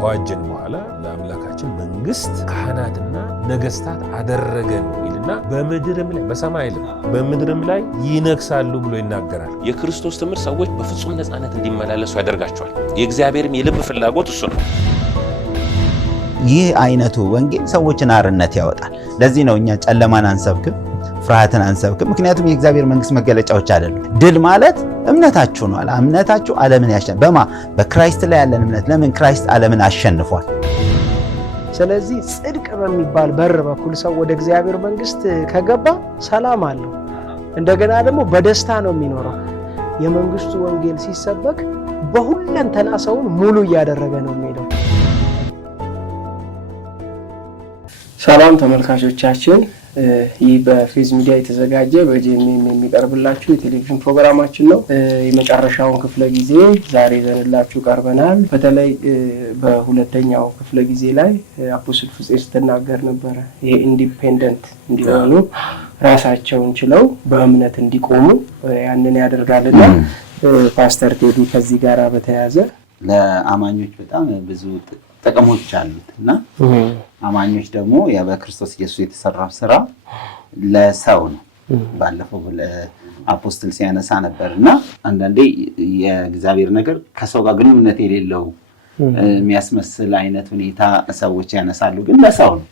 ከዋጀን በኋላ ለአምላካችን መንግስት ካህናትና ነገስታት አደረገን ይልና በምድርም ላይ በሰማይም በምድርም ላይ ይነግሳሉ ብሎ ይናገራል። የክርስቶስ ትምህርት ሰዎች በፍጹም ነፃነት እንዲመላለሱ ያደርጋቸዋል። የእግዚአብሔርም የልብ ፍላጎት እሱ ነው። ይህ አይነቱ ወንጌል ሰዎችን አርነት ያወጣል። ለዚህ ነው እኛ ጨለማን አንሰብክም፣ ፍርሃትን አንሰብክም። ምክንያቱም የእግዚአብሔር መንግስት መገለጫዎች አይደሉም። ድል ማለት እምነታችሁ ነው። እምነታችሁ ዓለምን ያሸንፋል። በክራይስት ላይ ያለን እምነት። ለምን? ክራይስት ዓለምን አሸንፏል። ስለዚህ ጽድቅ በሚባል በር በኩል ሰው ወደ እግዚአብሔር መንግስት ከገባ ሰላም አለው። እንደገና ደግሞ በደስታ ነው የሚኖረው። የመንግስቱ ወንጌል ሲሰበክ በሁለንተና ሰውን ሙሉ እያደረገ ነው የሚሄደው። ሰላም ተመልካቾቻችን፣ ይህ በፌዝ ሚዲያ የተዘጋጀ በጄኤምኤም የሚቀርብላችሁ የቴሌቪዥን ፕሮግራማችን ነው። የመጨረሻውን ክፍለ ጊዜ ዛሬ ይዘንላችሁ ቀርበናል። በተለይ በሁለተኛው ክፍለ ጊዜ ላይ አፖስትል ፍፄ ስትናገር ነበረ። ይሄ ኢንዲፔንደንት እንዲሆኑ ራሳቸውን ችለው በእምነት እንዲቆሙ ያንን ያደርጋልና ፓስተር ቴዲ ከዚህ ጋር በተያያዘ ለአማኞች በጣም ብዙ ጥቅሞች አሉት እና አማኞች ደግሞ በክርስቶስ ኢየሱስ የተሰራው ስራ ለሰው ነው። ባለፈው አፖስትል ሲያነሳ ነበርና አንዳንዴ የእግዚአብሔር ነገር ከሰው ጋር ግንኙነት የሌለው የሚያስመስል አይነት ሁኔታ ሰዎች ያነሳሉ። ግን ለሰው ነው፣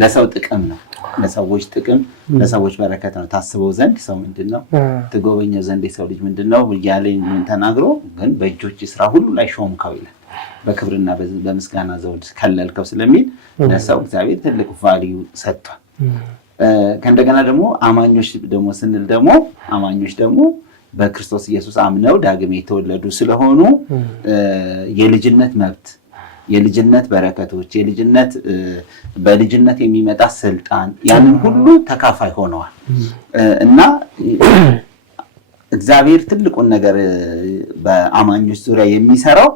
ለሰው ጥቅም ነው፣ ለሰዎች ጥቅም፣ ለሰዎች በረከት ነው። ታስበው ዘንድ ሰው ምንድነው፣ ትጎበኘው ዘንድ የሰው ልጅ ምንድነው እያለኝ ተናግሮ ግን በእጆች ስራ ሁሉ ላይ ሾምከው ይላል። በክብርና በምስጋና ዘውድ ከለልከው ስለሚል ለሰው እግዚአብሔር ትልቅ ቫልዩ ሰጥቷል። ከእንደገና ደግሞ አማኞች ደግሞ ስንል ደግሞ አማኞች ደግሞ በክርስቶስ ኢየሱስ አምነው ዳግም የተወለዱ ስለሆኑ የልጅነት መብት፣ የልጅነት በረከቶች፣ የልጅነት በልጅነት የሚመጣ ስልጣን ያንን ሁሉ ተካፋይ ሆነዋል እና እግዚአብሔር ትልቁን ነገር በአማኞች ዙሪያ የሚሰራው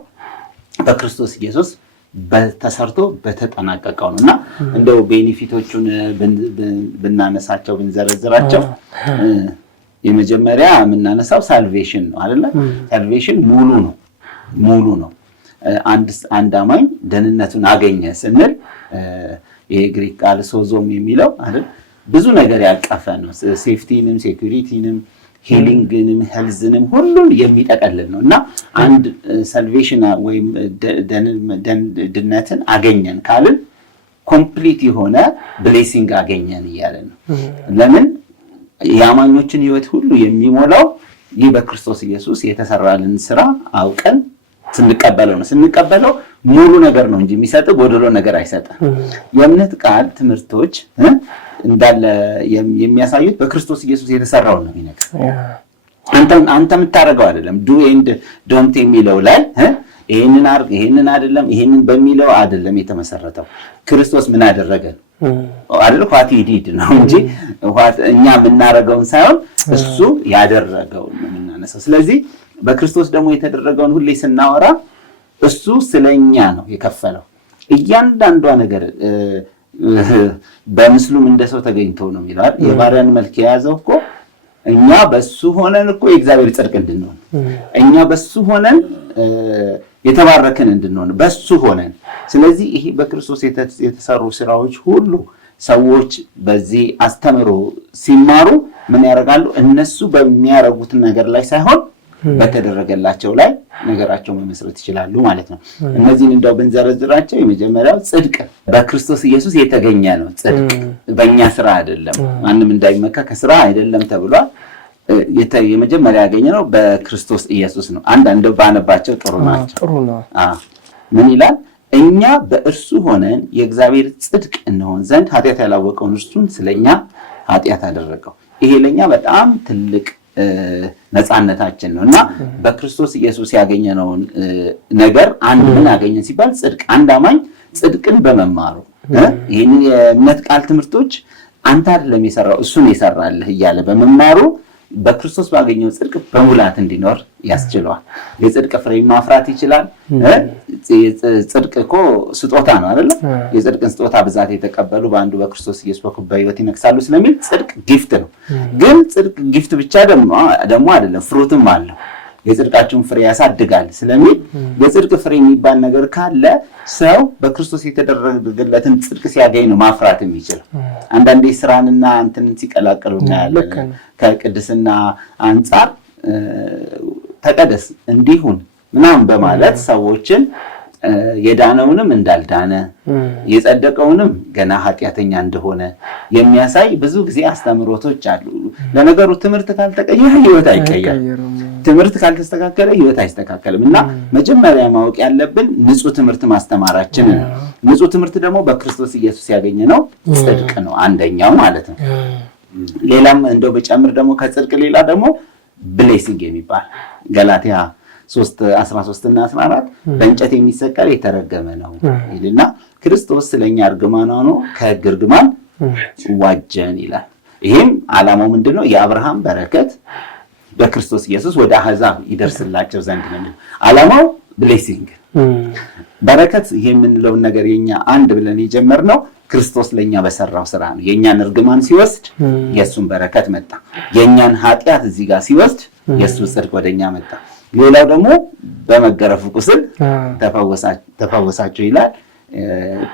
በክርስቶስ ኢየሱስ በተሰርቶ በተጠናቀቀው ነውና እንደው ቤኔፊቶቹን ብናነሳቸው ብንዘረዝራቸው የመጀመሪያ የምናነሳው ሳልቬሽን ነው አይደል? ሳልቬሽን ሙሉ ነው። አንድ አማኝ ደህንነቱን አገኘ ስንል የግሪክ ቃል ሶዞም የሚለው አይደል? ብዙ ነገር ያቀፈ ነው። ሴፍቲንም፣ ሴኩሪቲንም፣ ሂሊንግንም ሄልዝንም ሁሉን የሚጠቀልል ነው እና አንድ ሳልቬሽን ወይም ድነትን አገኘን ካልን ኮምፕሊት የሆነ ብሌሲንግ አገኘን እያለ ነው። ለምን? የአማኞችን ህይወት ሁሉ የሚሞላው ይህ በክርስቶስ ኢየሱስ የተሰራልን ስራ አውቀን ስንቀበለው ነው። ስንቀበለው ሙሉ ነገር ነው እንጂ የሚሰጥ ጎደሎ ነገር አይሰጥም። የእምነት ቃል ትምህርቶች እንዳለ የሚያሳዩት በክርስቶስ ኢየሱስ የተሰራው ነው የሚነግር። አንተ የምታደርገው አይደለም። ዱ ኤንድ ዶንት የሚለው ላይ ይሄንን አርግ ይሄንን አይደለም ይሄንን በሚለው አይደለም የተመሰረተው። ክርስቶስ ምን አደረገ አይደል? what he did ነው እንጂ እኛ የምናደርገውን ሳይሆን እሱ ያደረገውን ነው የምናነሳው። ስለዚህ በክርስቶስ ደግሞ የተደረገውን ሁሌ ስናወራ እሱ ስለኛ ነው የከፈለው። እያንዳንዷ ነገር በምስሉም እንደሰው ተገኝቶ ነው የሚለው። የባሪያን መልክ የያዘው እኮ እኛ በሱ ሆነን እኮ የእግዚአብሔር ጽድቅ እንድንሆን፣ እኛ በሱ ሆነን የተባረክን እንድንሆን በሱ ሆነን። ስለዚህ ይሄ በክርስቶስ የተሰሩ ስራዎች ሁሉ ሰዎች በዚህ አስተምሮ ሲማሩ ምን ያደርጋሉ? እነሱ በሚያደርጉት ነገር ላይ ሳይሆን በተደረገላቸው ላይ ነገራቸው መመስረት ይችላሉ ማለት ነው። እነዚህን እንደው ብንዘረዝራቸው የመጀመሪያው ጽድቅ በክርስቶስ ኢየሱስ የተገኘ ነው። ጽድቅ በእኛ ስራ አይደለም፣ ማንም እንዳይመካ ከስራ አይደለም ተብሏል። የመጀመሪያ ያገኘ ነው በክርስቶስ ኢየሱስ ነው። አንዳንድ ባነባቸው ጥሩ ናቸው። ምን ይላል? እኛ በእርሱ ሆነን የእግዚአብሔር ጽድቅ እንሆን ዘንድ ኃጢአት ያላወቀውን እርሱን ስለኛ ኃጢአት አደረገው። ይሄ ለኛ በጣም ትልቅ ነፃነታችን ነው እና በክርስቶስ ኢየሱስ ያገኘነውን ነገር አንድ ምን ያገኘን ሲባል ጽድቅ። አንድ አማኝ ጽድቅን በመማሩ ይሄንን የእምነት ቃል ትምህርቶች አንተ አይደለም የሰራው እሱ ነው የሰራልህ እያለ በመማሩ በክርስቶስ ባገኘው ጽድቅ በሙላት እንዲኖር ያስችለዋል። የጽድቅ ፍሬ ማፍራት ይችላል። ጽድቅ እኮ ስጦታ ነው አይደል? የጽድቅን ስጦታ ብዛት የተቀበሉ በአንዱ በክርስቶስ ኢየሱስ በኩል በሕይወት ይነግሳሉ ስለሚል ጽድቅ ጊፍት ነው። ግን ጽድቅ ጊፍት ብቻ ደግሞ አይደለም፣ ፍሩትም አለው። የጽድቃችሁን ፍሬ ያሳድጋል ስለሚል የጽድቅ ፍሬ የሚባል ነገር ካለ ሰው በክርስቶስ የተደረገለትን ጽድቅ ሲያገኝ ነው ማፍራት የሚችለው። አንዳንዴ ስራንና እንትንን ሲቀላቀሉ እናያለን። ከቅድስና አንጻር ተቀደስ እንዲሁን ምናምን በማለት ሰዎችን የዳነውንም እንዳልዳነ የጸደቀውንም ገና ኃጢአተኛ እንደሆነ የሚያሳይ ብዙ ጊዜ አስተምሮቶች አሉ። ለነገሩ ትምህርት ካልተቀየረ ህይወት አይቀየርም። ትምህርት ካልተስተካከለ ህይወት አይስተካከልም። እና መጀመሪያ ማወቅ ያለብን ንጹህ ትምህርት ማስተማራችንን ነው። ንጹህ ትምህርት ደግሞ በክርስቶስ ኢየሱስ ያገኘነው ጽድቅ ነው አንደኛው ማለት ነው። ሌላም እንደው በጨምር ደግሞ ከጽድቅ ሌላ ደግሞ ብሌሲንግ የሚባል ገላትያ 3:13 እና 14 በእንጨት የሚሰቀል የተረገመ ነው ይልና ክርስቶስ ስለኛ እርግማን ሆኖ ከሕግ እርግማን ዋጀን ይላል። ይሄም ዓላማው ምንድነው? የአብርሃም በረከት በክርስቶስ ኢየሱስ ወደ አሕዛብ ይደርስላቸው ዘንድ ነው። ዓላማው ብሌሲንግ በረከት። ይሄ የምንለው ነገር የኛ አንድ ብለን የጀመርነው ክርስቶስ ለኛ በሰራው ስራ ነው። የኛን እርግማን ሲወስድ የሱን በረከት መጣ። የኛን ኃጢአት እዚህ ጋር ሲወስድ የሱ ጽድቅ ወደኛ መጣ። ሌላው ደግሞ በመገረፉ ቁስል ተፈወሳችሁ ይላል።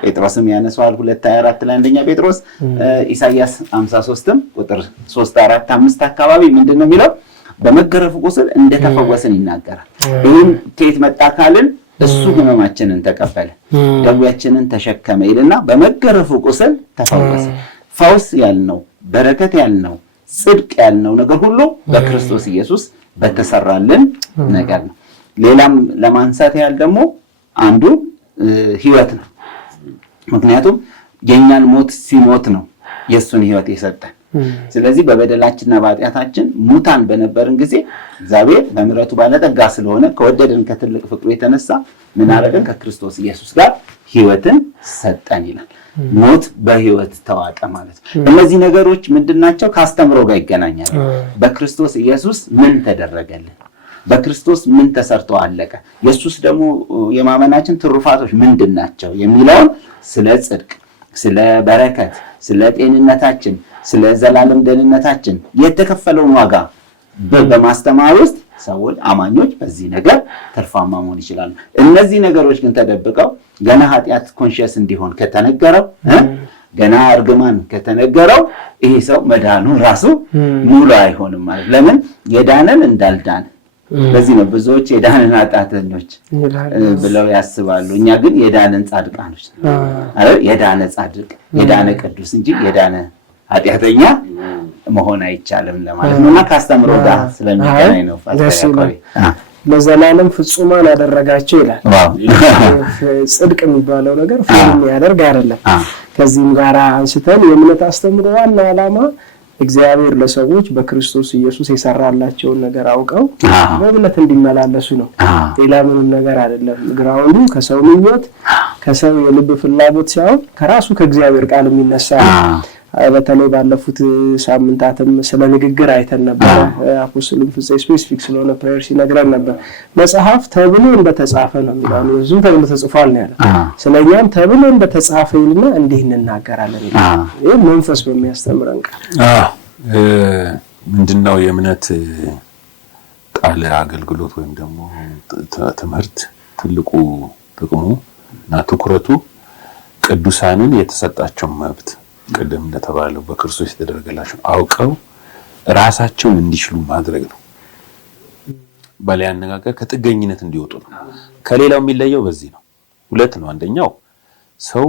ጴጥሮስም ያነሳዋል 2:24 ላይ አንደኛ ጴጥሮስ። ኢሳይያስ 53ም ቁጥር 3፣ 4፣ 5 አካባቢ ምንድነው የሚለው? በመገረፉ ቁስል እንደተፈወሰን ይናገራል። ይህም ከየት መጣ ካልን እሱ ሕመማችንን ተቀበለ ደዌያችንን ተሸከመ ይልና በመገረፉ ቁስል ተፈወሰ። ፈውስ ያልነው በረከት ያልነው ጽድቅ ያልነው ነገር ሁሉ በክርስቶስ ኢየሱስ በተሰራልን ነገር ነው። ሌላም ለማንሳት ያህል ደግሞ አንዱ ህይወት ነው። ምክንያቱም የኛን ሞት ሲሞት ነው የሱን ህይወት የሰጠን። ስለዚህ በበደላችንና በኃጢአታችን ሙታን በነበርን ጊዜ እግዚአብሔር በምሕረቱ ባለጠጋ ስለሆነ ከወደደን ከትልቅ ፍቅሩ የተነሳ ምን አደረገን? ከክርስቶስ ኢየሱስ ጋር ህይወትን ሰጠን ይላል። ሞት በህይወት ተዋጠ ማለት ነው። እነዚህ ነገሮች ምንድናቸው? ከአስተምሮ ጋር ይገናኛሉ። በክርስቶስ ኢየሱስ ምን ተደረገልን? በክርስቶስ ምን ተሰርቶ አለቀ? ኢየሱስ ደግሞ የማመናችን ትሩፋቶች ምንድናቸው የሚለውን ስለ ጽድቅ፣ ስለ በረከት፣ ስለ ጤንነታችን፣ ስለ ዘላለም ደህንነታችን የተከፈለውን ዋጋ በማስተማር ውስጥ ሰዎች አማኞች በዚህ ነገር ተርፋማ መሆን ይችላሉ። እነዚህ ነገሮች ግን ተደብቀው ገና ኃጢአት ኮንሺየስ እንዲሆን ከተነገረው ገና እርግማን ከተነገረው ይሄ ሰው መዳኑ ራሱ ሙሉ አይሆንም ማለት። ለምን? የዳነን እንዳልዳነ። በዚህ ነው ብዙዎች የዳነን ኃጢአተኞች ብለው ያስባሉ። እኛ ግን የዳነን ጻድቃኖች አይደል? የዳነ ጻድቅ የዳነ ቅዱስ እንጂ የዳነ ኃጢአተኛ መሆን አይቻልም ለማለት ነውና ካስተምሮ ጋር ስለሚገናኝ ነው። ለዘላለም ፍጹማን ያደረጋቸው ይላል። ጽድቅ የሚባለው ነገር ፍጹም ያደርግ አይደለም። ከዚህም ጋር አንስተን የእምነት አስተምሮ ዋና ዓላማ እግዚአብሔር ለሰዎች በክርስቶስ ኢየሱስ የሰራላቸውን ነገር አውቀው በእምነት እንዲመላለሱ ነው። ሌላ ምንም ነገር አይደለም። ግራውንዱ ከሰው ምኞት ከሰው የልብ ፍላጎት ሳይሆን ከራሱ ከእግዚአብሔር ቃል የሚነሳ ነው። በተለይ ባለፉት ሳምንታትም ስለ ንግግር አይተን ነበር። አፖስቶሉም ፍፄ ስፔሲፊክ ስለሆነ ፕሬየር ሲነግረን ነበር። መጽሐፍ ተብሎ እንደተጻፈ ነው የሚለው። ብዙ ተብሎ ተጽፏል ነው ያለው። ስለኛም ተብሎ እንደተጻፈ ይልና እንዲህ እንናገራለን ይላል። ይሄ መንፈስ በሚያስተምረን ቃል ምንድነው የእምነት ቃል አገልግሎት ወይም ደግሞ ትምህርት ትልቁ ጥቅሙ እና ትኩረቱ ቅዱሳንን የተሰጣቸው መብት ቀደም እንደተባለው በክርስቶስ የተደረገላቸው አውቀው ራሳቸውን እንዲችሉ ማድረግ ነው። በሌላ አነጋገር ከጥገኝነት እንዲወጡ ነው። ከሌላው የሚለየው በዚህ ነው። ሁለት ነው። አንደኛው ሰው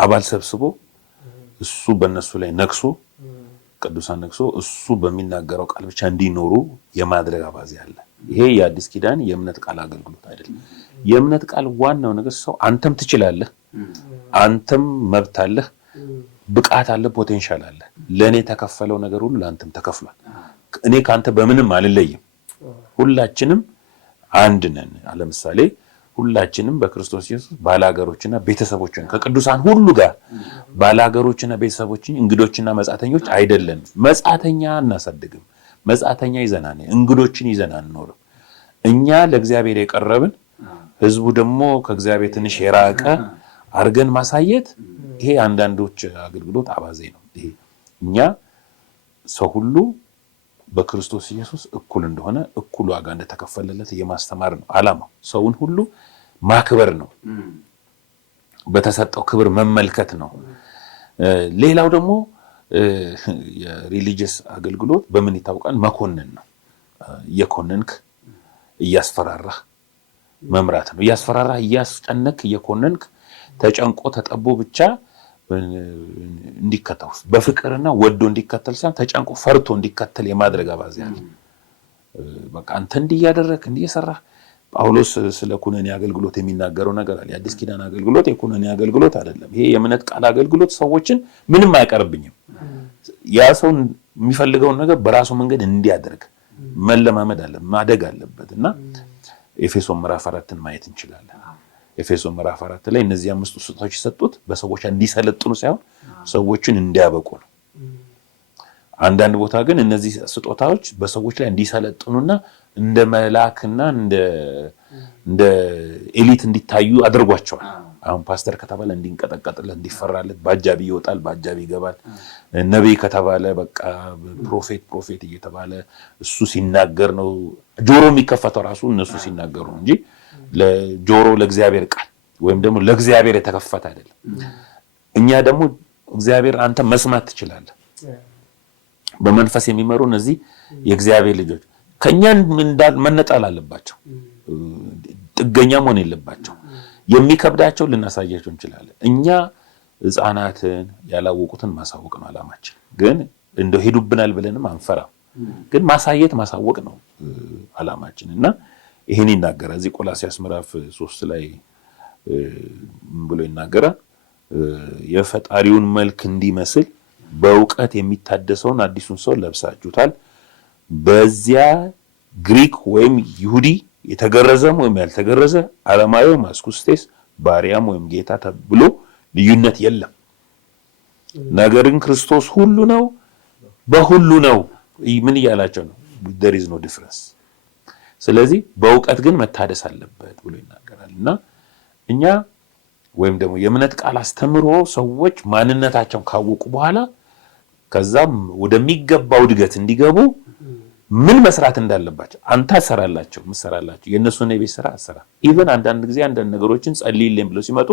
አባል ሰብስቦ እሱ በእነሱ ላይ ነክሶ ቅዱሳን ነክሶ እሱ በሚናገረው ቃል ብቻ እንዲኖሩ የማድረግ አባዜ አለ። ይሄ የአዲስ ኪዳን የእምነት ቃል አገልግሎት አይደለም። የእምነት ቃል ዋናው ነገር ሰው አንተም ትችላለህ፣ አንተም መብት አለህ፣ ብቃት አለ፣ ፖቴንሻል አለ። ለኔ ተከፈለው ነገር ሁሉ ለአንተም ተከፍሏል። እኔ ካንተ በምንም አልለይም። ሁላችንም አንድ ነን። ለምሳሌ ሁላችንም በክርስቶስ ኢየሱስ ባላገሮችና ቤተሰቦች ነን። ከቅዱሳን ሁሉ ጋር ባላገሮችና ቤተሰቦች፣ እንግዶችና መጻተኞች አይደለም። መጻተኛ እናሳድግም፣ መጻተኛ ይዘናል፣ እንግዶችን ይዘናል አንኖርም። እኛ ለእግዚአብሔር የቀረብን ህዝቡ ደግሞ ከእግዚአብሔር ትንሽ የራቀ አርገን ማሳየት ይሄ አንዳንዶች አገልግሎት አባዜ ነው። ይሄ እኛ ሰው ሁሉ በክርስቶስ ኢየሱስ እኩል እንደሆነ እኩል ዋጋ እንደተከፈለለት የማስተማር ነው ዓላማው። ሰውን ሁሉ ማክበር ነው፣ በተሰጠው ክብር መመልከት ነው። ሌላው ደግሞ የሪሊጂየስ አገልግሎት በምን ይታወቃል? መኮንን ነው። እየኮነንክ እያስፈራራህ መምራት ነው። እያስፈራራህ እያስጨነክ እየኮነንክ ተጨንቆ ተጠቦ ብቻ እንዲከተል በፍቅርና ወዶ እንዲከተል ሳይሆን ተጨንቆ ፈርቶ እንዲከተል የማድረግ አባዜ አለ። በቃ አንተ እንዲያደረክ እንዲሰራህ ጳውሎስ ስለ ኩነኔ አገልግሎት የሚናገረው ነገር አለ። የአዲስ ኪዳን አገልግሎት የኩነኔ አገልግሎት አይደለም። ይሄ የእምነት ቃል አገልግሎት ሰዎችን ምንም አይቀርብኝም፣ ያ ሰው የሚፈልገውን ነገር በራሱ መንገድ እንዲያደርግ መለማመድ አለ ማደግ አለበት። እና ኤፌሶን ምዕራፍ 4ን ማየት እንችላለን። ኤፌሶን ምዕራፍ 4 ላይ እነዚህ 5 ስጦታዎች የሰጡት በሰዎች እንዲሰለጥኑ ሳይሆን ሰዎችን እንዲያበቁ ነው። አንዳንድ ቦታ ግን እነዚህ ስጦታዎች በሰዎች ላይ እንዲሰለጥኑና እንደ መላክና እንደ ኤሊት እንዲታዩ አድርጓቸዋል። አሁን ፓስተር ከተባለ እንዲንቀጠቀጥለት እንዲፈራለት በአጃቢ ይወጣል፣ በአጃቢ ይገባል። ነብይ ከተባለ በቃ ፕሮፌት እየተባለ እሱ ሲናገር ነው ጆሮ የሚከፈተው ራሱ እነሱ ሲናገሩ እንጂ ለጆሮ ለእግዚአብሔር ቃል ወይም ደግሞ ለእግዚአብሔር የተከፈተ አይደለም። እኛ ደግሞ እግዚአብሔር አንተ መስማት ትችላለህ። በመንፈስ የሚመሩ እነዚህ የእግዚአብሔር ልጆች ከኛ መነጠል አለባቸው፣ ጥገኛ መሆን የለባቸው። የሚከብዳቸው ልናሳያቸው እንችላለን። እኛ ሕፃናትን ያላወቁትን ማሳወቅ ነው ዓላማችን። ግን እንደው ሄዱብናል ብለንም አንፈራም። ግን ማሳወቅ ነው ዓላማችን እና ይሄን ይናገራል። እዚህ ቆላስይስ ምዕራፍ 3 ላይ ብሎ ይናገራል። የፈጣሪውን መልክ እንዲመስል በእውቀት የሚታደሰውን አዲሱን ሰው ለብሳችሁታል። በዚያ ግሪክ ወይም ይሁዲ፣ የተገረዘም ወይም ያልተገረዘ፣ አለማዊ ወይም አስኩስቴስ፣ ባሪያም ወይም ጌታ ተብሎ ልዩነት የለም። ነገር ግን ክርስቶስ ሁሉ ነው፣ በሁሉ ነው። ምን እያላቸው ነው? there is no difference። ስለዚህ በእውቀት ግን መታደስ አለበት ብሎ ይናገራል። እና እኛ ወይም ደግሞ የእምነት ቃል አስተምሮ ሰዎች ማንነታቸውን ካወቁ በኋላ ከዛም ወደሚገባው እድገት እንዲገቡ ምን መስራት እንዳለባቸው አንተ አሰራላቸው መስራላቸው የነሱን የቤት ስራ አሰራ። ኢቭን አንዳንድ ጊዜ አንዳንድ ነገሮችን ጸልይልኝ ብለው ሲመጡ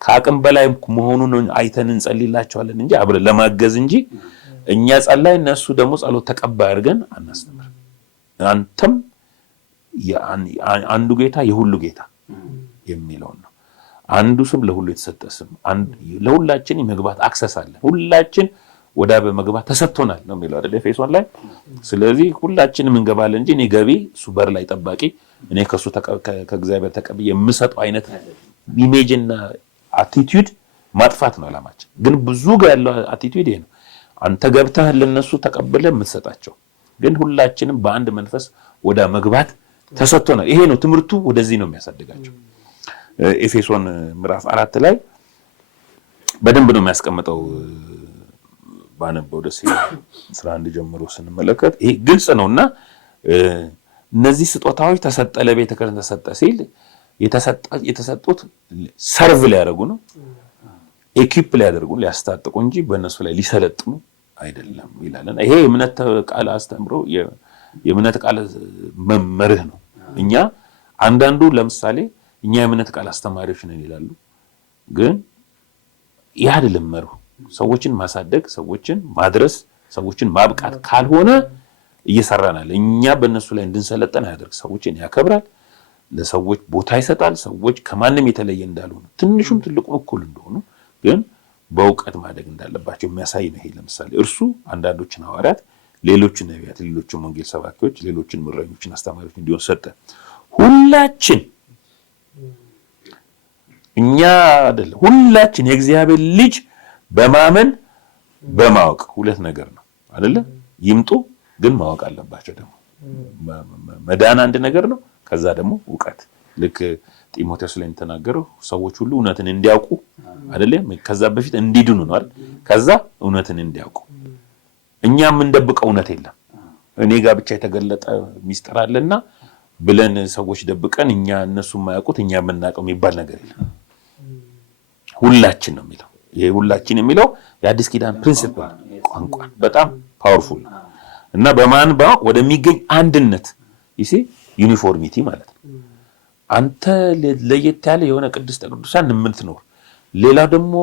ከአቅም በላይ መሆኑን አይተን እንጸልይላቸዋለን እንጂ አብረን ለማገዝ እንጂ እኛ ጸላይ እነሱ ደግሞ ጸሎት ተቀባይ አድርገን አናስተምር። አንተም አንዱ ጌታ የሁሉ ጌታ የሚለው ነው። አንዱ ስም ለሁሉ የተሰጠ ስም፣ ለሁላችን የመግባት አክሰስ አለ። ሁላችን ወደ በመግባት ተሰጥቶናል ነው የሚለው አይደል ኤፌሶን ላይ። ስለዚህ ሁላችንም እንገባለን እንጂ እኔ ገቢ እሱ በር ላይ ጠባቂ እኔ ከሱ ከእግዚአብሔር ተቀብዬ የምሰጠው አይነት ኢሜጅ እና አቲቲዩድ ማጥፋት ነው ዓላማችን። ግን ብዙ ጋር ያለው አቲቲዩድ ይሄ ነው። አንተ ገብተህ ለነሱ ተቀብለህ የምትሰጣቸው፣ ግን ሁላችንም በአንድ መንፈስ ወደ መግባት ተሰጥቶናል። ይሄ ነው ትምህርቱ፣ ወደዚህ ነው የሚያሳድጋቸው። ኤፌሶን ምዕራፍ 4 ላይ በደንብ ነው የሚያስቀምጠው። ባነበው ደስ ይላል። 11 ጀምሮ ስንመለከት ይሄ ግልጽ ነውና እነዚህ ስጦታዎች ተሰጠ ለቤተ ክርስቲያን ተሰጠ ሲል የተሰጡት ሰርቭ ሊያደርጉ ነው፣ ኤኪፕ ሊያደርጉ ሊያስታጥቁ እንጂ በእነሱ ላይ ሊሰለጥኑ አይደለም ይላልና ይሄ የእምነት ቃል አስተምሮ የእምነት ቃል መመርህ ነው። እኛ አንዳንዱ ለምሳሌ እኛ የእምነት ቃል አስተማሪዎች ነን ይላሉ፣ ግን ይህ አይደለም መርሁ። ሰዎችን ማሳደግ፣ ሰዎችን ማድረስ፣ ሰዎችን ማብቃት ካልሆነ እየሰራናል። እኛ በእነሱ ላይ እንድንሰለጠን አያደርግ። ሰዎችን ያከብራል፣ ለሰዎች ቦታ ይሰጣል። ሰዎች ከማንም የተለየ እንዳልሆኑ ትንሹም ትልቁም እኩል እንደሆኑ ግን በእውቀት ማደግ እንዳለባቸው የሚያሳይ ነው። ይሄ ለምሳሌ እርሱ አንዳንዶችን ሐዋርያት፣ ሌሎችን ነቢያት፣ ሌሎችን ወንጌል ሰባኪዎች፣ ሌሎችን ምረኞችን፣ አስተማሪዎች እንዲሆን ሰጠ። ሁላችን እኛ አይደለም ሁላችን የእግዚአብሔር ልጅ በማመን በማወቅ ሁለት ነገር ነው አይደለ? ይምጡ ግን ማወቅ አለባቸው። ደግሞ መዳን አንድ ነገር ነው። ከዛ ደግሞ እውቀት ልክ ጢሞቴዎስ ላይ ተናገረው ሰዎች ሁሉ እውነትን እንዲያውቁ አይደለ? ከዛ በፊት እንዲድኑ ነው አይደል? ከዛ እውነትን እንዲያውቁ። እኛም እንደብቀው እውነት የለም እኔ ጋር ብቻ የተገለጠ ሚስጥር አለና ብለን ሰዎች ደብቀን እኛ እነሱ የማያውቁት እኛ የምናውቀው የሚባል ነገር የለም። ሁላችን ነው የሚለው። ይሄ ሁላችን የሚለው የአዲስ ኪዳን ፕሪንሲፕል ቋንቋ በጣም ፓወርፉል ነው። እና በማንባ ወደሚገኝ አንድነት ይሲ ዩኒፎርሚቲ ማለት ነው። አንተ ለየት ያለ የሆነ ቅድስተ ቅዱሳን የምትኖር ሌላ ደግሞ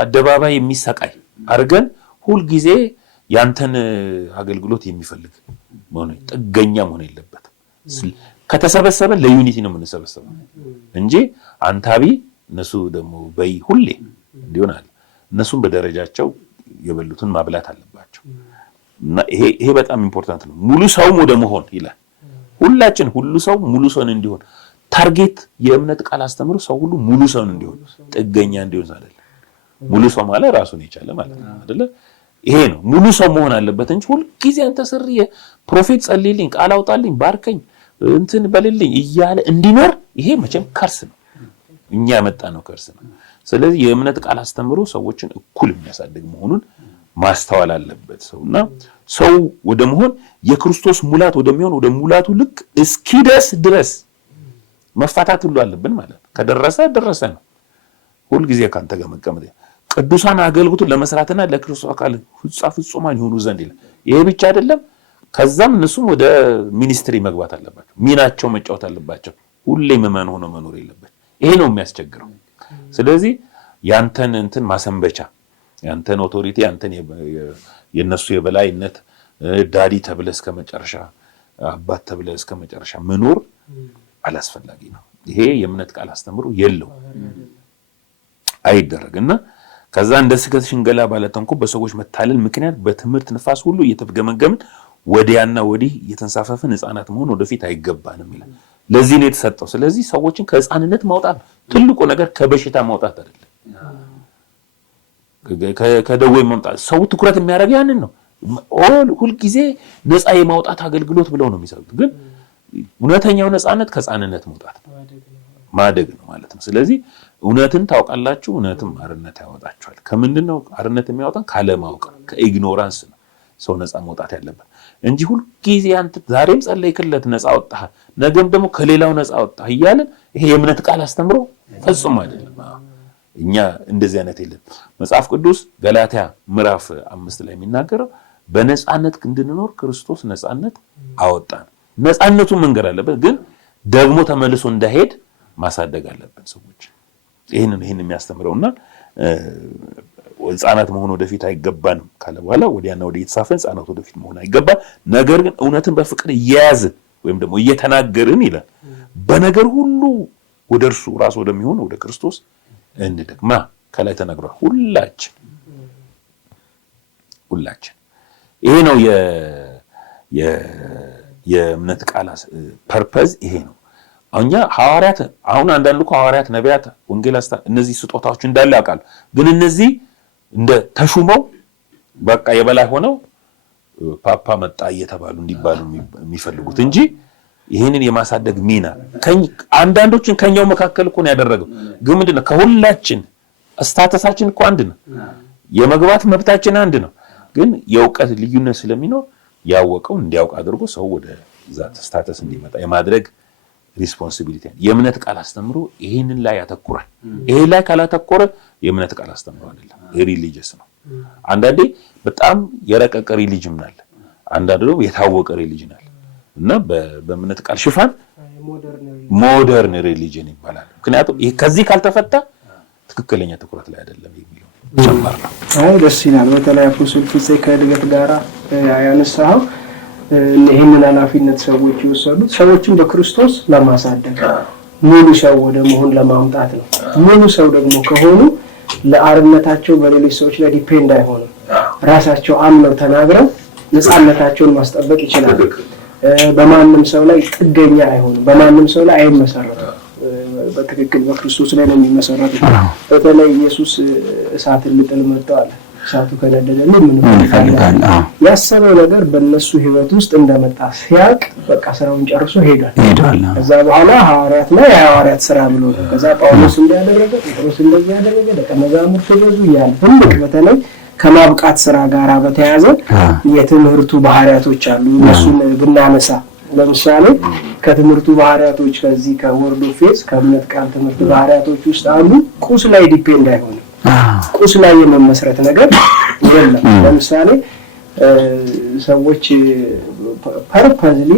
አደባባይ የሚሰቃይ አርገን ሁሉ ጊዜ ያንተን አገልግሎት የሚፈልግ መሆን ጥገኛ መሆን የለበትም። ከተሰበሰበ ለዩኒቲ ነው የምንሰበሰበው እንጂ አንታቢ እነሱ ደግሞ በይ ሁሌ እንዲሆናል። እነሱም በደረጃቸው የበሉትን ማብላት አለባቸው እና ይሄ በጣም ኢምፖርታንት ነው። ሙሉ ሰው ወደ መሆን ይላል። ሁላችን ሁሉ ሰው ሙሉ ሰው እንዲሆን ታርጌት የእምነት ቃል አስተምሮ ሰው ሁሉ ሙሉ ሰው እንዲሆን ጥገኛ እንዲሆን አይደለም። ሙሉ ሰው ማለት ራሱን የቻለ ማለት ነው አይደለ? ይሄ ነው ሙሉ ሰው መሆን አለበት እንጂ ሁሉ ጊዜ አንተ ስር የፕሮፌት ጸልይልኝ፣ ቃል አውጣልኝ፣ ባርከኝ፣ እንትን በልልኝ እያለ እንዲኖር ይሄ መቼም ከርስ ነው። እኛ ያመጣ ነው ከርስ ነው። ስለዚህ የእምነት ቃል አስተምሮ ሰዎችን እኩል የሚያሳድግ መሆኑን ማስተዋል አለበት ሰውና ሰው ወደ መሆን የክርስቶስ ሙላት ወደሚሆን ወደ ሙላቱ ልክ እስኪደርስ ድረስ መፋታት ሁሉ አለብን ማለት ነው። ከደረሰ ነው። ሁሉ ጊዜ ካንተ ጋር መቀመጥ ቅዱሳን አገልግሎቱን ለመስራትና ለክርስቶስ አካል ፍጹማን ይሆኑ ዘንድ ይላል። ይሄ ብቻ አይደለም። ከዛም እነሱም ወደ ሚኒስትሪ መግባት አለባቸው። ሚናቸው መጫወት አለባቸው። ሁሌ መመን ሆኖ መኖር የለበት። ይሄ ነው የሚያስቸግረው። ስለዚህ ያንተን እንትን ማሰንበቻ ያንተን ኦቶሪቲ ያንተን የነሱ የበላይነት ዳዲ ተብለህ እስከ መጨረሻ አባት ተብለህ እስከ መጨረሻ መኖር አላስፈላጊ ነው። ይሄ የእምነት ቃል አስተምሮ የለው አይደረግና ከዛ እንደ ስህተት ሽንገላ ባለተንኮ በሰዎች መታለል ምክንያት በትምህርት ንፋስ ሁሉ እየተገመገምን ወዲያና ወዲህ እየተንሳፈፍን ሕፃናት መሆን ወደፊት አይገባንም ይላል። ለዚህ ነው የተሰጠው። ስለዚህ ሰዎችን ከሕፃንነት ማውጣት ትልቁ ነገር ከበሽታ ማውጣት አይደለም፣ ከደዌ ማውጣት። ሰው ትኩረት የሚያደርገው ያንን ነው። ሁል ጊዜ ነፃ የማውጣት አገልግሎት ብለው ነው የሚሰሩት። ግን እውነተኛው ነፃነት ከሕፃንነት መውጣት ነው፣ ማደግ ነው ማለት ነው። ስለዚህ እውነትን ታውቃላችሁ፣ እውነትም አርነት ያወጣችኋል። ከምንድነው አርነት የሚያወጣን? ካለማወቅ ከኢግኖራንስ ነው ሰው ነፃ መውጣት ያለበት እንጂ ሁሉ ጊዜ አንተ ዛሬም ጸለይክለት ነፃ ወጣህ፣ ነገም ደግሞ ከሌላው ነፃ ወጣህ እያለን ይሄ የእምነት ቃል አስተምሮ ፈጽሞ አይደለም። እኛ እንደዚህ አይነት የለም። መጽሐፍ ቅዱስ ገላትያ ምዕራፍ 5 ላይ የሚናገረው በነፃነት እንድንኖር ክርስቶስ ነፃነት አወጣን። ነፃነቱን መንገር አለበት፣ ግን ደግሞ ተመልሶ እንዳይሄድ ማሳደግ አለብን ሰዎች። ይሄንን የሚያስተምረውና ሕፃናት መሆን ወደፊት አይገባንም ካለ በኋላ ወዲያና ወዲህ የተሳፈን ሕፃናት ወደፊት መሆን አይገባን፣ ነገር ግን እውነትን በፍቅር እየያዝን ወይም ደግሞ እየተናገርን ይላል በነገር ሁሉ ወደ እርሱ ራስ ወደሚሆን ወደ ክርስቶስ እንደግማ ከላይ ተነግሯል። ሁላችን ይሄ ነው የእምነት ቃል ፐርፐዝ ይሄ ነው። እኛ ሐዋርያት አሁን አንዳንዱ ሐዋርያት፣ ነቢያት፣ ወንጌል እነዚህ ስጦታዎች እንዳለ ያውቃሉ። ግን እነዚህ እንደ ተሹመው በቃ የበላይ ሆነው ፓፓ መጣ እየተባሉ እንዲባሉ የሚፈልጉት እንጂ ይሄንን የማሳደግ ሚና አንዳንዶችን ከኛው መካከል እኮ ነው ያደረገው። ግን ምንድነው ከሁላችን ስታተሳችን እኮ አንድ ነው። የመግባት መብታችን አንድ ነው። ግን የእውቀት ልዩነት ስለሚኖር ያወቀው እንዲያውቅ አድርጎ ሰው ወደ ዛት ስታተስ እንዲመጣ የማድረግ ሪስፖንሲቢሊቲ የእምነት ቃል አስተምሮ ይሄንን ላይ ያተኩራል። ይሄ ላይ ካላተኮረ የእምነት ቃል አስተምሮ አይደለም፣ ሪሊጂየስ ነው። አንዳንዴ በጣም የረቀቀ ሪሊጅን አለ፣ አንዳንዴ ደግሞ የታወቀ ሪሊጅን አለ እና በእምነት ቃል ሽፋን ሞደርን ሪሊጅን ይባላል። ምክንያቱም ከዚህ ካልተፈታ ትክክለኛ ትኩረት ላይ አይደለም የሚለው ጀመር ነው። አይ ደስ ይላል። በተለይ አፖስቶል ፍፄ ከእድገት ጋራ ያነሳው ይህንን ኃላፊነት ሰዎች ይወሰዱት ሰዎችን በክርስቶስ ለማሳደግ ሙሉ ሰው ወደ መሆን ለማምጣት ነው። ሙሉ ሰው ደግሞ ከሆኑ ለአርነታቸው በሌሎች ሰዎች ላይ ዲፔንድ አይሆንም። ራሳቸው አምነው ተናግረው ነፃነታቸውን ማስጠበቅ ይችላሉ። በማንም ሰው ላይ ጥገኛ አይሆንም። በማንም ሰው ላይ አይመሰረቱም። በትክክል በክርስቶስ ላይ ነው የሚመሰረቱት። በተለይ ኢየሱስ እሳትን ልጥል መጥቷል። እሳቱ ከነደደልኝ ምን ይፈልጋል? ያሰበው ነገር በእነሱ ህይወት ውስጥ እንደመጣ ሲያውቅ በቃ ስራውን ጨርሶ ሄዷል። ከዛ በኋላ ሐዋርያት ላይ የሐዋርያት ስራ ብሎ ነው። ከዛ ጳውሎስ እንዲያደረገ ጴጥሮስ እንደዚህ ያደረገ ደቀ መዛሙርት ብዙ ያለ ትልቅ በተለይ ከማብቃት ስራ ጋራ በተያያዘ የትምህርቱ ባህሪያቶች አሉ። እነሱን ብናነሳ ለምሳሌ ከትምህርቱ ባህሪያቶች ከዚህ ከወርድ ኦፍ ፌዝ ከእምነት ቃል ትምህርት ባህሪያቶች ውስጥ አንዱ ቁስ ላይ ዲፔንድ አይሆንም። ቁስ ላይ የመመስረት ነገር የለም። ለምሳሌ ሰዎች ፐርፐዝሊ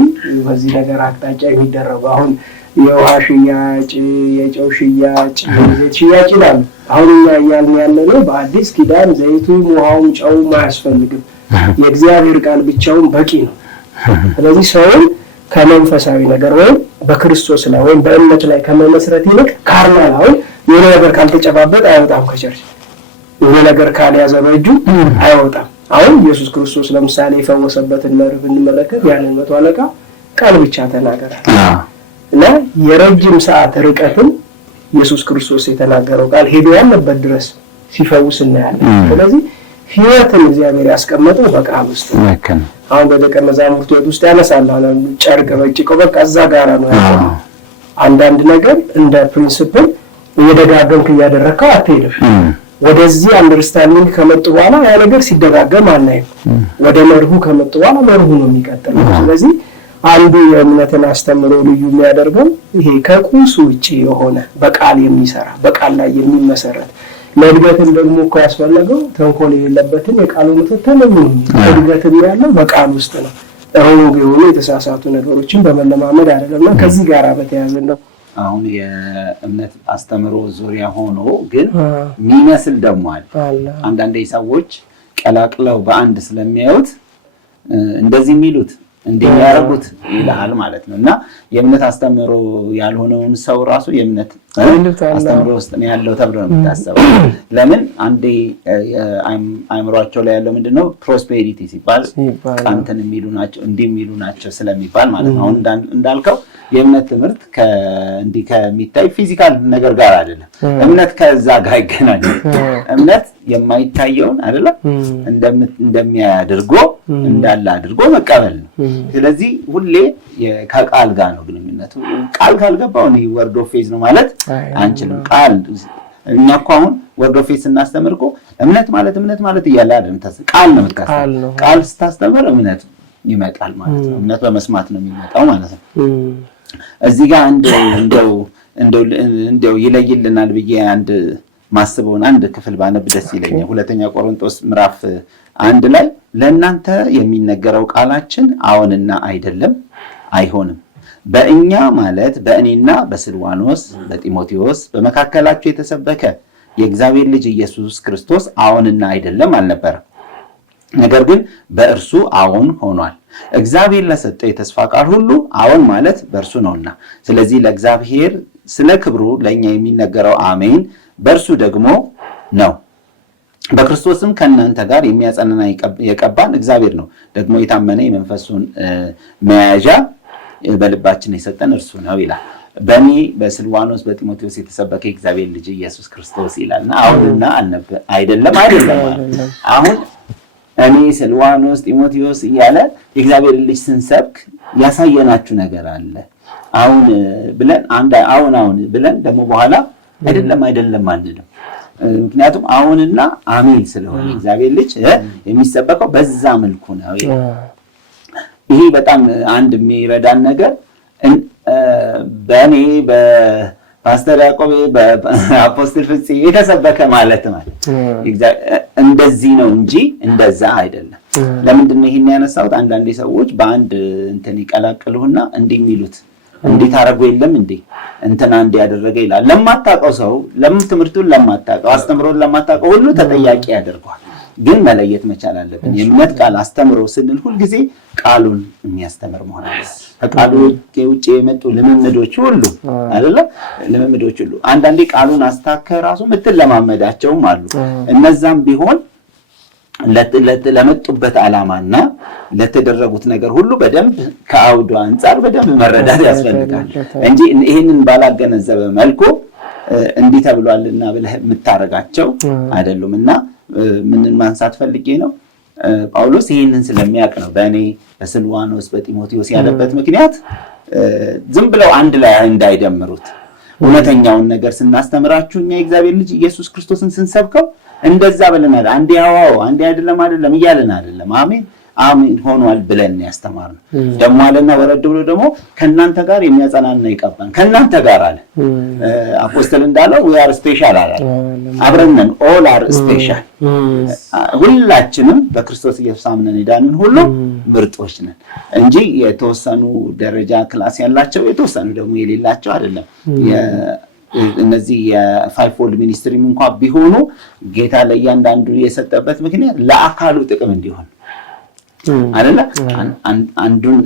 በዚህ ነገር አቅጣጫ የሚደረጉ አሁን የውሃ ሽያጭ፣ የጨው ሽያጭ፣ የዘይት ሽያጭ ይላሉ። አሁን እኛ እያልን ያለነው በአዲስ ኪዳን ዘይቱም ውሃውም ጨውም አያስፈልግም፣ የእግዚአብሔር ቃል ብቻውን በቂ ነው። ስለዚህ ሰውን ከመንፈሳዊ ነገር ወይም በክርስቶስ ላይ ወይም በእምነት ላይ ከመመስረት ይልቅ ካርናል አሁን የሆነ ነገር ካልተጨባበጥ አይወጣም ከቸርች፣ የሆነ ነገር ካልያዘ በእጁ አይወጣም። አሁን ኢየሱስ ክርስቶስ ለምሳሌ የፈወሰበትን መርህ ብንመለከት ያንን 100 አለቃ ቃል ብቻ ተናገረ እና የረጅም ሰዓት ርቀትን ኢየሱስ ክርስቶስ የተናገረው ቃል ሄዶ ያለበት ድረስ ሲፈውስ እናያለን። ስለዚህ ሕይወትን እግዚአብሔር ያስቀመጠው በቃል ውስጥ ነው። አሁን በደቀ መዛሙርቱ ውስጥ ያነሳል አሁን ጨርቅ በጭቀው በቃ እዛ ጋር ነው ያለው። አንዳንድ ነገር እንደ ፕሪንሲፕል እየደጋገምክ እያደረግከው አትሄድም። ወደዚህ አንደርስታንዲንግ ከመጡ በኋላ ያ ነገር ሲደጋገም አናይም። ወደ መርሁ ከመጡ በኋላ መርሁ ነው የሚቀጥለው። ስለዚህ አንዱ የእምነትን አስተምሮ ልዩ የሚያደርገው ይሄ ከቁስ ውጪ የሆነ በቃል የሚሰራ በቃል ላይ የሚመሰረት ለእድገትም ደግሞ እኮ ያስፈለገው ተንኮል የሌለበትን የቃሉን ተተለሙ እድገትም ያለው በቃል ውስጥ ነው። ሮንግ የሆኑ የተሳሳቱ ነገሮችን በመለማመድ አይደለምና ከዚህ ጋር በተያያዘ ነው። አሁን የእምነት አስተምሮ ዙሪያ ሆኖ ግን የሚመስል ደግሞ አለ። አንዳንዴ ሰዎች ቀላቅለው በአንድ ስለሚያዩት እንደዚህ የሚሉት እንደሚያረጉት ይላል ማለት ነው። እና የእምነት አስተምሮ ያልሆነውን ሰው ራሱ የእምነት አስተምሮ ውስጥ ነው ያለው ተብሎ ነው የሚታሰበው። ለምን አንዴ አይምሯቸው ላይ ያለው ምንድነው ፕሮስፔሪቲ ሲባል ቃንተን የሚሉ ናቸው እንዲህ የሚሉ ናቸው ስለሚባል ማለት ነው። አሁን እንዳልከው የእምነት ትምህርት እንዲህ ከሚታይ ፊዚካል ነገር ጋር አይደለም። እምነት ከዛ ጋር ይገናኛል። እምነት የማይታየውን አይደለም እንደሚያደርጎ እንዳለ አድርጎ መቀበል ነው። ስለዚህ ሁሌ ከቃል ጋር ነው ግንኙነቱ። ቃል ካልገባው ነው ወርድ ኦፍ ፌዝ ነው ማለት አንችልም። ቃል እኛ እኮ አሁን ወርድ ኦፍ ፌዝ ስናስተምር እኮ እምነት ማለት እያለ አይደለም ቃል ነው የምትካስተው። ቃል ስታስተምር እምነት ይመጣል ማለት ነው። እምነት በመስማት ነው የሚመጣው ማለት ነው። እዚህ ጋር እንደው ይለይልናል ብዬ አንድ ማስበውን አንድ ክፍል ባነብ ደስ ይለኛል። 2ኛ ቆሮንቶስ ምዕራፍ 1 ላይ ለእናንተ የሚነገረው ቃላችን አዎንና አይደለም አይሆንም፣ በእኛ ማለት በእኔና በስልዋኖስ በጢሞቴዎስ በመካከላችሁ የተሰበከ የእግዚአብሔር ልጅ ኢየሱስ ክርስቶስ አዎንና አይደለም አልነበረም፣ ነገር ግን በእርሱ አዎን ሆኗል። እግዚአብሔር ለሰጠው የተስፋ ቃል ሁሉ አዎን ማለት በእርሱ ነውና፣ ስለዚህ ለእግዚአብሔር ስለ ክብሩ ለእኛ የሚነገረው አሜን በእርሱ ደግሞ ነው። በክርስቶስም ከእናንተ ጋር የሚያጸናና የቀባን እግዚአብሔር ነው። ደግሞ የታመነ የመንፈሱን መያዣ በልባችን የሰጠን እርሱ ነው ይላል። በእኔ በስልዋኖስ በጢሞቴዎስ የተሰበከ የእግዚአብሔር ልጅ ኢየሱስ ክርስቶስ ይላልና አሁንና አይደለም አሁን እኔ ስልዋኖስ ጢሞቴዎስ እያለ የእግዚአብሔር ልጅ ስንሰብክ ያሳየናችሁ ነገር አለ። አሁን ብለን አሁን ብለን ደግሞ በኋላ አይደለም አንልም። ምክንያቱም አሁንና አሜን ስለሆነ እግዚአብሔር ልጅ የሚሰበከው በዛ መልኩ ነው። ይሄ በጣም አንድ የሚረዳን ነገር በእኔ በፓስተር ያዕቆብ በአፖስትል ፍፄ የተሰበከ ማለት እንደዚህ ነው እንጂ እንደዛ አይደለም። ለምንድን ነው ይሄን ያነሳሁት? አንዳንዴ ሰዎች በአንድ እንትን ይቀላቅሉና እንዲህ የሚሉት እንዴት አረጉ የለም እንዴ እንትና እንዲህ ያደረገ ይላል። ለማታውቀው ሰው ትምህርቱን ለማታውቀው አስተምሮን ለማታውቀው ሁሉ ተጠያቂ ያደርገዋል። ግን መለየት መቻል አለብን። የእምነት ቃል አስተምሮ ስንል ሁልጊዜ ቃሉን የሚያስተምር መሆን አለበት። ከቃሉ ውጭ የመጡ ልምምዶች ሁሉ ልምምዶች ሁሉ አንዳንዴ ቃሉን አስታከ ራሱ ምትለማመዳቸውም አሉ። እነዛም ቢሆን ለመጡበት ዓላማና ለተደረጉት ነገር ሁሉ በደንብ ከአውዱ አንጻር በደንብ መረዳት ያስፈልጋል እንጂ ይሄንን ባላገነዘበ መልኩ እንዲህ ተብሏልና ብለህ የምታረጋቸው አይደሉምና ምንን ማንሳት ፈልጌ ነው። ጳውሎስ ይሄንን ስለሚያውቅ ነው በእኔ በስልዋኖስ በጢሞቴዎስ ያለበት ምክንያት ዝም ብለው አንድ ላይ እንዳይደምሩት። እውነተኛውን ነገር ስናስተምራችሁ እኛ የእግዚአብሔር ልጅ ኢየሱስ ክርስቶስን ስንሰብከው እንደዛ ብለናል። አንዴ አንዴ አይደለም እያልን አይደለም። አሜን። አሜን ሆኗል ብለን ያስተማርነው። ደግሞ አለና ወረድ ብሎ ደግሞ ከእናንተ ጋር የሚያጸናና ይቀባን ከእናንተ ጋር አለ። አፖስትል እንዳለው we are special አለ። አብረን all are special። ሁላችንም በክርስቶስ ኢየሱስ አምነን ዳንን ሁሉ ምርጦች ነን እንጂ የተወሰኑ ደረጃ ክላስ ያላቸው የተወሰኑ ደግሞ የሌላቸው አይደለም። እነዚህ የፋይፎልድ ሚኒስትሪም እንኳን ቢሆኑ ጌታ ለእያንዳንዱ የሰጠበት ምክንያት ለአካሉ ጥቅም እንዲሆን አይደለ? አንዱን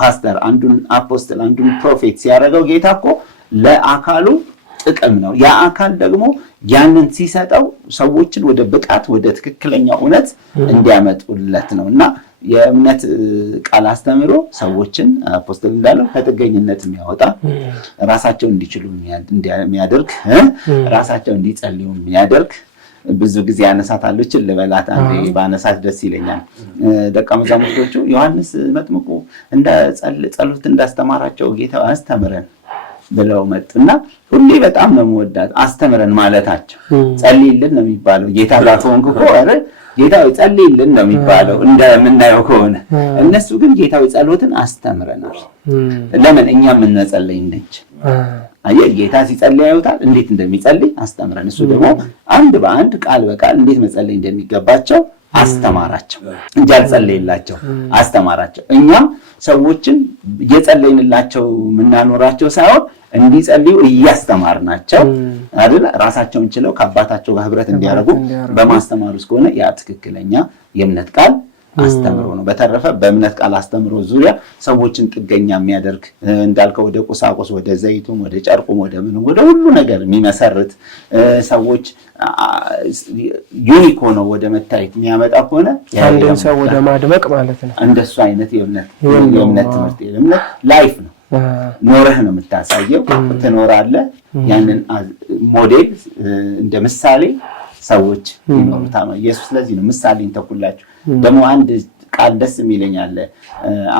ፓስተር፣ አንዱን አፖስትል፣ አንዱን ፕሮፌት ሲያደርገው ጌታ እኮ ለአካሉ ጥቅም ነው። ያ አካል ደግሞ ያንን ሲሰጠው ሰዎችን ወደ ብቃት ወደ ትክክለኛ እውነት እንዲያመጡለት ነው። እና የእምነት ቃል አስተምሮ ሰዎችን አፖስትል እንዳለው ከጥገኝነት የሚያወጣ ራሳቸውን እንዲችሉ የሚያደርግ ራሳቸውን እንዲጸልዩ የሚያደርግ ብዙ ጊዜ ያነሳታለች ለበላት አንዴ ባነሳት ደስ ይለኛል። ደቀ መዛሙርቶቹ ዮሐንስ መጥምቁ እንደ ጸሎት እንዳስተማራቸው ጌታ አስተምረን ብለው መጡና ሁሌ በጣም ነው የምወዳት አስተምረን ማለታቸው። ጸልይልን ነው የሚባለው ጌታ ጋር ሆንኩ እኮ አይደል ጌታው ጸልይልን ነው የሚባለው እንደምናየው ከሆነ። እነሱ ግን ጌታው ጸሎትን አስተምረናል። ለምን እኛ ምን እንጸልይ እንጂ አየ ጌታ ሲጸልይ ያዩታል እንዴት እንደሚጸልይ አስተምረን። እሱ ደግሞ አንድ በአንድ ቃል በቃል እንዴት መጸለይ እንደሚገባቸው አስተማራቸው እንጂ አልጸለይላቸው አስተማራቸው። እኛም ሰዎችን እየጸለይንላቸው ምናኖራቸው ሳይሆን እንዲጸልዩ እያስተማርናቸው አይደል ራሳቸውን ችለው ከአባታቸው ጋር ህብረት እንዲያደርጉ በማስተማሩ እስከሆነ ያ ትክክለኛ የእምነት ቃል አስተምሮ ነው። በተረፈ በእምነት ቃል አስተምሮ ዙሪያ ሰዎችን ጥገኛ የሚያደርግ እንዳልከው ወደ ቁሳቁስ ወደ ዘይቱም ወደ ጨርቁም ወደ ምንም ወደ ሁሉ ነገር የሚመሰርት ሰዎች ዩኒክ ሆነው ወደ መታየት የሚያመጣ ከሆነ አንድን ሰው ወደ ማድመቅ ማለት ነው። እንደሱ አይነት የእምነት ትምህርት የእምነት ላይፍ ነው። ኖረህ ነው የምታሳየው፣ ትኖራለህ። ያንን ሞዴል እንደ ምሳሌ ሰዎች ይኖሩታል ነው ኢየሱስ። ስለዚህ ነው ምሳሌን ተኩላችሁ። ደግሞ አንድ ቃል ደስ የሚለኛል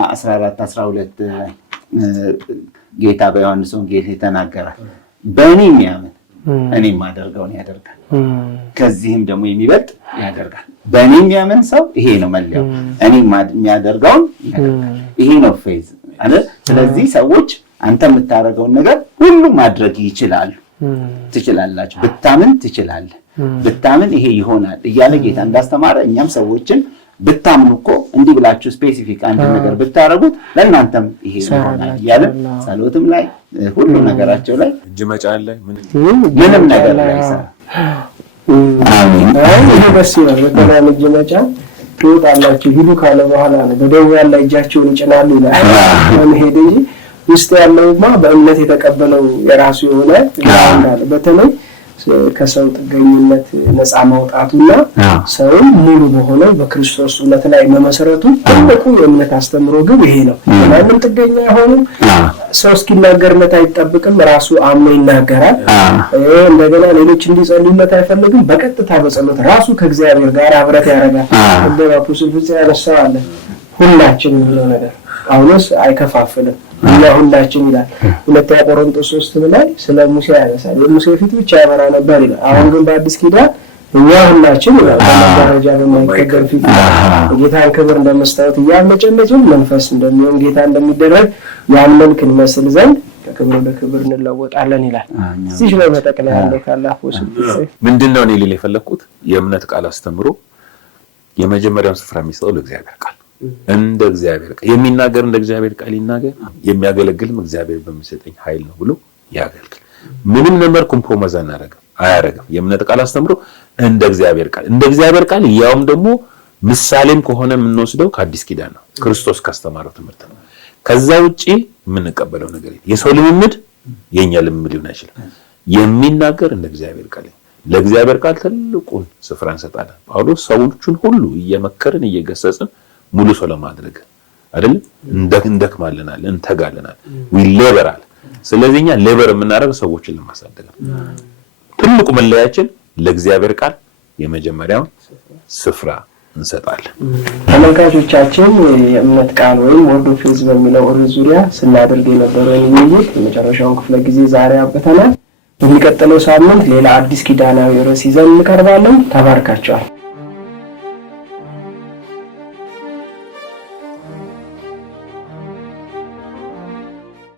14:12 ጌታ በዮሐንስ ወንጌል የተናገራል። በእኔ የሚያምን እኔ የማደርገውን ያደርጋል፣ ከዚህም ደግሞ የሚበልጥ ያደርጋል። በእኔ የሚያምን ሰው ይሄ ነው መለያው፣ እኔ የሚያደርገውን ያደርጋል። ይሄ ነው ፌዝ አይደል? ስለዚህ ሰዎች አንተ የምታደርገውን ነገር ሁሉ ማድረግ ይችላሉ። ትችላላችሁ፣ ብታምን ትችላለህ፣ ብታምን ይሄ ይሆናል እያለ ጌታ እንዳስተማረ እኛም ሰዎችን ብታምኑ እኮ እንዲህ ብላችሁ ስፔሲፊክ አንድ ነገር ብታረጉት ለእናንተም ይሄ ይሆናል እያለ ጸሎትም ላይ ሁሉ ነገራቸው ላይ እጅ መጫን ላይ ምንም ነገር ላይ ይሰራ። አሜን። ይሄ ደስ ይላል። በተለይ እጅ መጫን ትወጣላችሁ ሂዱ ካለ በኋላ ነው በደዌያን ላይ እጃቸውን ይጭናሉ ይላል። ሄደ እንጂ ውስጥ ያለውማ በእምነት የተቀበለው የራሱ የሆነ ይላል። በተለይ ከሰው ጥገኝነት ነፃ ማውጣቱና ሰው ሙሉ በሆነው በክርስቶስ እውነት ላይ መመሰረቱ ትልቁ የእምነት አስተምሮ ግብ ይሄ ነው። ማንም ጥገኛ ሆኖ ሰው እስኪናገርለት አይጠብቅም፣ ራሱ አምኖ ይናገራል። እንደገና ሌሎች እንዲጸልዩለት አይፈልግም። በቀጥታ በጸሎት ራሱ ከእግዚአብሔር ጋር አብረት ያደርጋል። እንደባፖስል ፍጽ ያነሳዋል ሁላችን ብሎ ነገር ጳውሎስ አይከፋፍልም። እኛ ሁላችን ይላል። ሁለተኛ ቆሮንቶስ 3 ላይ ስለ ሙሴ ያነሳል። የሙሴ ፊት ብቻ ያበራ ነበር ይላል። አሁን ግን በአዲስ ኪዳን እኛ ሁላችን በመጋረጃ በማይከደን ፊት ጌታን ክብር እንደመስታወት እያመጨለጭን መንፈስ እንደሚሆን ጌታ እንደሚደረግ ያን መልክ እንመስል ዘንድ ከክብር ወደ ክብር እንለወጣለን ይላል። እዚህ ላይ መጠቅለያ ያለ ካላህ ወስድ ምንድነው እኔ ልል የፈለኩት የእምነት ቃል አስተምሮ የመጀመሪያውን ስፍራ የሚሰጠው ለእግዚአብሔር ቃል እንደ እግዚአብሔር ቃል የሚናገር እንደ እግዚአብሔር ቃል ይናገር፣ የሚያገለግልም እግዚአብሔር በሚሰጠኝ ኃይል ነው ብሎ ያገልግል። ምንም ነገር ኮምፕሮማይዝ አያረግም። የእምነት ቃል አስተምሮ እንደ እግዚአብሔር ቃል ያውም ደግሞ ምሳሌም ከሆነ የምንወስደው ከአዲስ ኪዳን ነው፣ ክርስቶስ ካስተማረው ትምህርት ነው። ከዛ ውጪ የምንቀበለው ነገር የሰው ልምምድ የኛ ልምምድ ሊሆን አይችልም። የሚናገር እንደ እግዚአብሔር ቃል ለእግዚአብሔር ቃል ትልቁን ስፍራ እንሰጣለን። ጳውሎስ ሰዎችን ሁሉ እየመከርን እየገሰጽን ሙሉ ሰው ለማድረግ አይደል እንደክማለናል፣ እንተጋለናል፣ ሌበራል። ስለዚህኛ ሌበር የምናደርገው ሰዎችን ለማሳደግ ነው። ትልቁ መለያችን ለእግዚአብሔር ቃል የመጀመሪያውን ስፍራ እንሰጣለን። ተመልካቾቻችን የእምነት ቃል ወይም ወርድ ኦፍ ፌዝ በሚለው ርዕስ ዙሪያ ስናደርግ የነበረውን ውይይት የመጨረሻውን ክፍለ ጊዜ ዛሬ አብቅተናል። በሚቀጥለው ሳምንት ሌላ አዲስ ኪዳናዊ ርዕስ ይዘን እንቀርባለን። ተባርካችኋል።